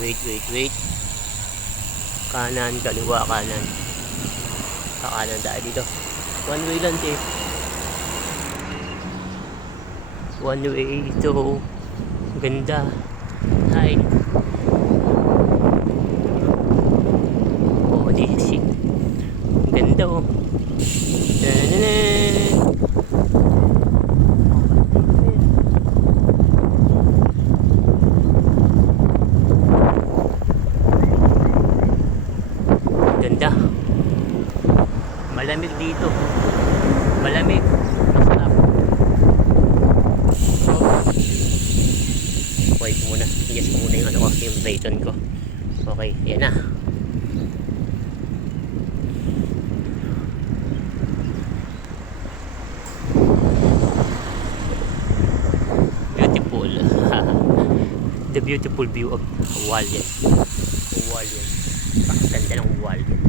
Wait. Kanan, kaliwa, kanan. Kakanan tayo dito. One way lang eh. One way ito. Ganda. Hi. Oh, this is ganda oh. Ganda. Malamig dito. Malamig. Masarap. Wait muna. Yes ko muna yung ano ko, yung Dayton ko. Okay, yan na. Beautiful. The beautiful view of Hualien. Pakaganda ng Hualien.